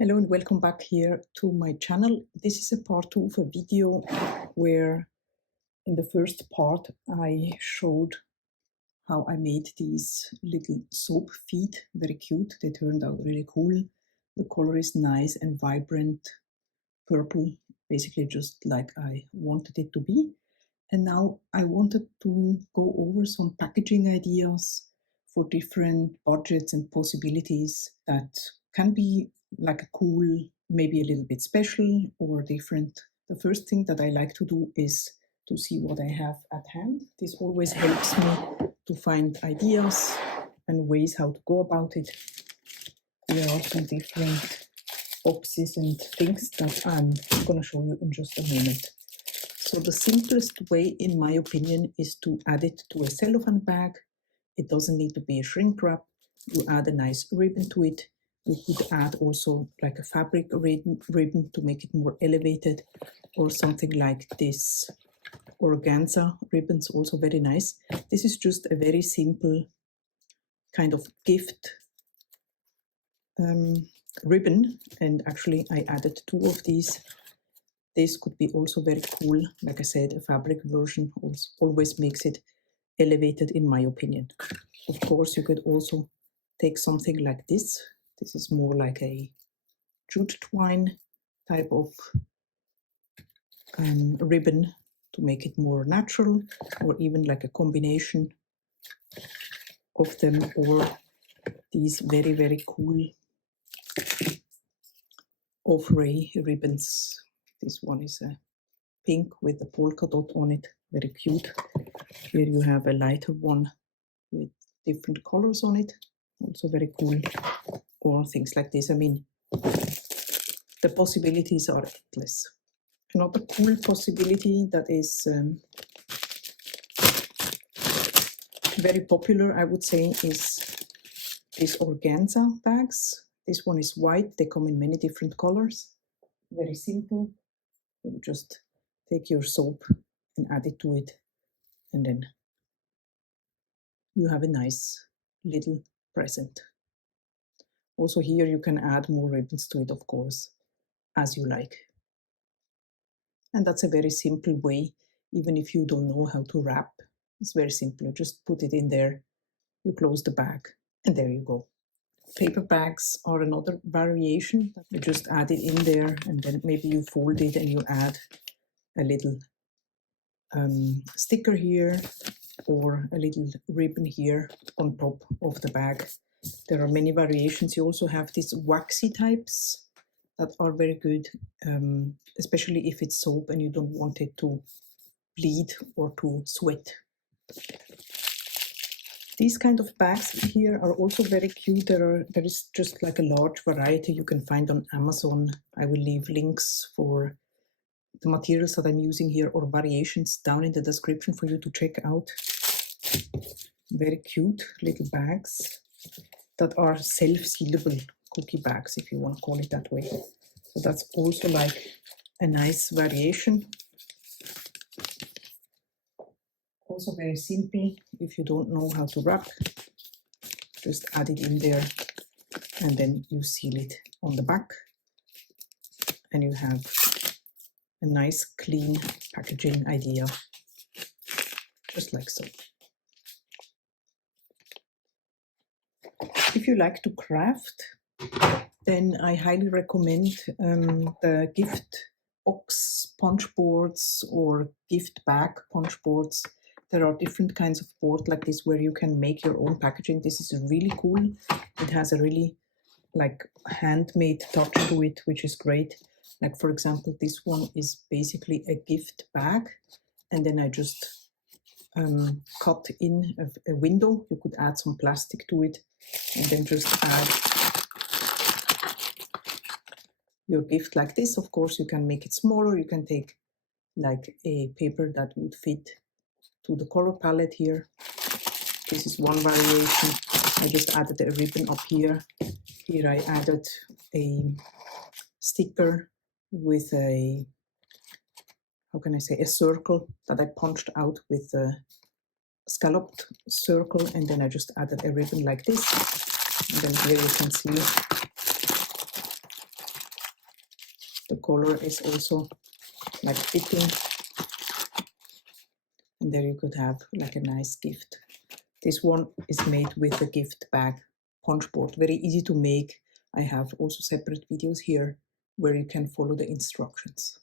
Hello and welcome back here to my channel. This is a part 2 of a video where in the first part I showed how I made these little soap feet, very cute. They turned out really cool. The color is nice and vibrant purple, basically just like I wanted it to be. And now I wanted to go over some packaging ideas for different budgets and possibilities that can be like a cool, maybe a little bit special or different. The first thing that I like to do is to see what I have at hand. This always helps me to find ideas and ways how to go about it. There are some different boxes and things that I'm going to show you in just a moment. So the simplest way, in my opinion, is to add it to a cellophane bag. It doesn't need to be a shrink wrap. You add a nice ribbon to it. You could add also like a fabric ribbon to make it more elevated, or something like this organza ribbons, also very nice. This is just a very simple kind of gift ribbon, and actually I added 2 of these. This could be also very cool. Like I said, a fabric version always makes it elevated, in my opinion. Of course, you could also take something like this. This is more like a jute twine type of ribbon to make it more natural, or even like a combination of them, or these very, very cool Offray ribbons. This one is a pink with a polka dot on it, very cute. Here you have a lighter one with different colors on it, also very cool, or things like this. I mean, the possibilities are endless. Another cool possibility that is very popular, I would say, is these organza bags. This one is white. They come in many different colors. Very simple. You just take your soap and add it to it, and then you have a nice little present. Also here you can add more ribbons to it, of course, as you like. And that's a very simple way, even if you don't know how to wrap. It's very simple. You just put it in there, you close the bag, and there you go. Paper bags are another variation. You just add it in there, and then maybe you fold it and you add a little sticker here, or a little ribbon here on top of the bag. There are many variations. You also have these waxy types that are very good, especially if it's soap and you don't want it to bleed or to sweat. These kind of bags here are also very cute. There is just like a large variety you can find on Amazon. I will leave links for the materials that I'm using here, or variations, down in the description for you to check out. Very cute little bags that are self-sealable cookie bags, if you want to call it that way. So that's also like a nice variation. Also very simple. If you don't know how to wrap, just add it in there, and then you seal it on the back, and you have a nice clean packaging idea, just like so. If you like to craft, then I highly recommend the gift box punch boards or gift bag punch boards. There are different kinds of board like this where you can make your own packaging. This is really cool. It has a really like handmade touch to it, which is great. Like for example, this one is basically a gift bag, and then I just cut in a window. You could add some plastic to it, and then just add your gift like this. Of course, you can make it smaller. You can take like a paper that would fit to the color palette here. This is one variation. I just added a ribbon up here. Here I added a sticker with a, how can I say, a circle that I punched out with a scalloped circle, and then I just added a ribbon like this. And then here you can see color is also like fitting. And there you could have like a nice gift. This one is made with a gift bag punch board. Very easy to make. I have also separate videos here where you can follow the instructions.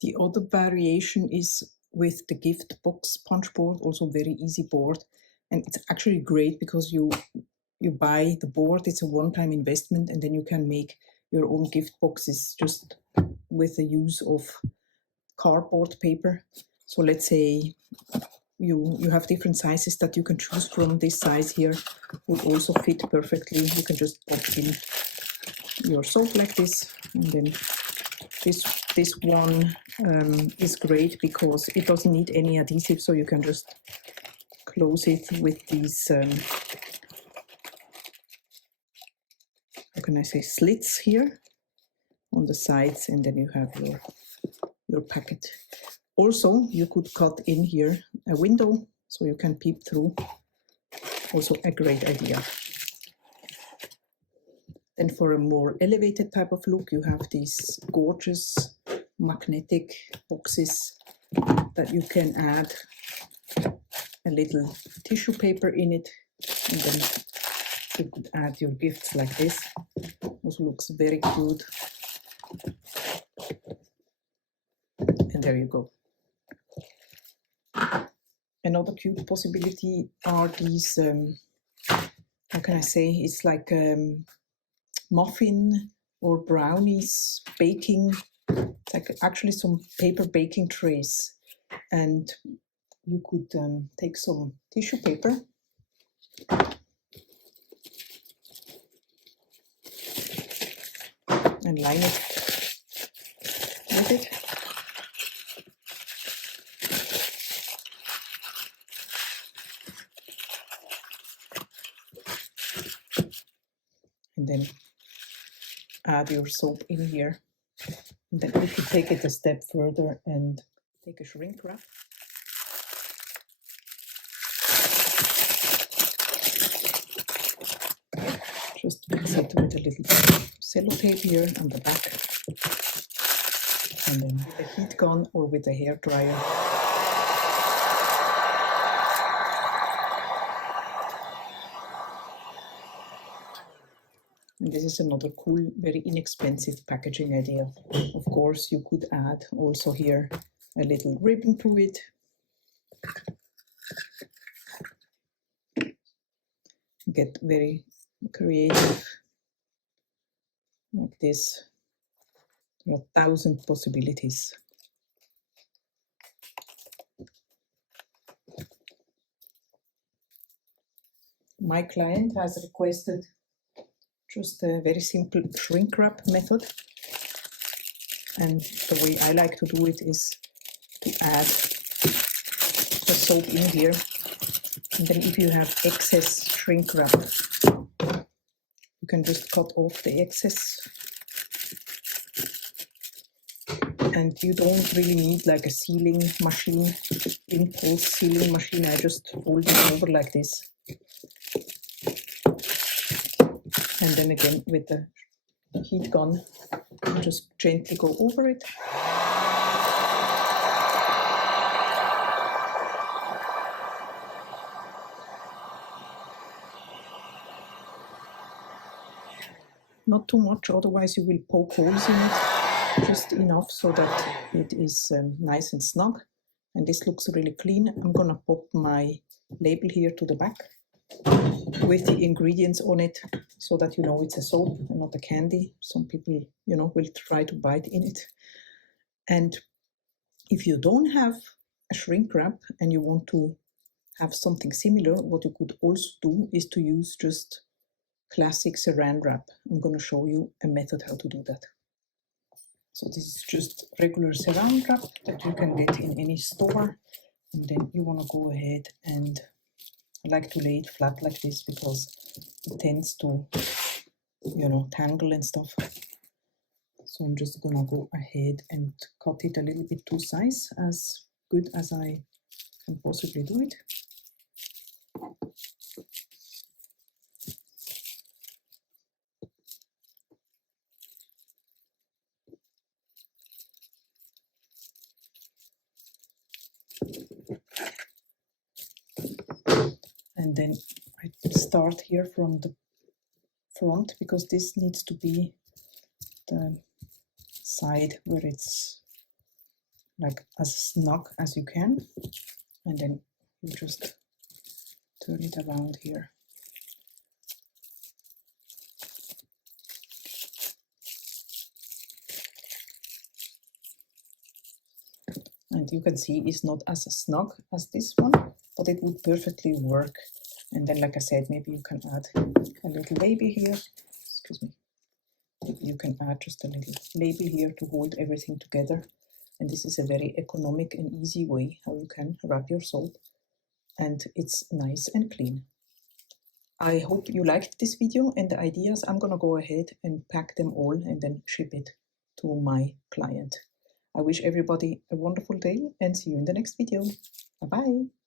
The other variation is with the gift box punch board, also very easy board. And it's actually great because you buy the board, it's a one-time investment, and then you can make your own gift boxes just with the use of cardboard paper. So let's say you have different sizes that you can choose from. This size here would also fit perfectly. You can just pop in your soap like this, and then this one is great because it doesn't need any adhesive, so you can just close it with these how can I say, slits here on the sides, and then you have your packet. Also, you could cut in here a window so you can peep through. Also a great idea. Then for a more elevated type of look, you have these gorgeous magnetic boxes that you can add a little tissue paper in it, and then you could add your gifts like this. Also looks very good. And there you go. Another cute possibility are these, how can I say, it's like muffin or brownies baking. It's like actually some paper baking trays. And you could take some tissue paper and line it with it. And then add your soap in here. And then if you take it a step further and take a shrink wrap, just fix it with a little sellotape here on the back, and then with a heat gun or with a hair dryer, and this is another cool, very inexpensive packaging idea. Of course, you could add also here a little ribbon to it. Get very creative like this. There are 1,000 possibilities. My client has requested just a very simple shrink wrap method, and the way I like to do it is to add the soap in here, and then if you have excess shrink wrap, you can just cut off the excess, and you don't really need like a sealing machine, impulse sealing machine. I just fold it over like this, and then again with the heat gun, just gently go over it. Not too much, otherwise you will poke holes in it, just enough so that it is nice and snug. And this looks really clean. I'm gonna pop my label here to the back with the ingredients on it so that you know it's a soap and not a candy. Some people, you know, will try to bite in it. And if you don't have a shrink wrap and you want to have something similar, what you could also do is to use just classic saran wrap. I'm going to show you a method how to do that. So this is just regular saran wrap that you can get in any store, and then you want to go ahead and I like to lay it flat like this because it tends to, you know, tangle and stuff. So I'm just gonna go ahead and cut it a little bit to size, as good as I can possibly do it. And then I start here from the front, because this needs to be the side where it's like as snug as you can, and then you just turn it around here. And you can see it's not as snug as this one, but it would perfectly work. And then, like I said, maybe you can add a little label here. Excuse me. You can add just a little label here to hold everything together. And this is a very economic and easy way how you can wrap your soap. And it's nice and clean. I hope you liked this video and the ideas. I'm gonna go ahead and pack them all and then ship it to my client. I wish everybody a wonderful day and see you in the next video. Bye-bye.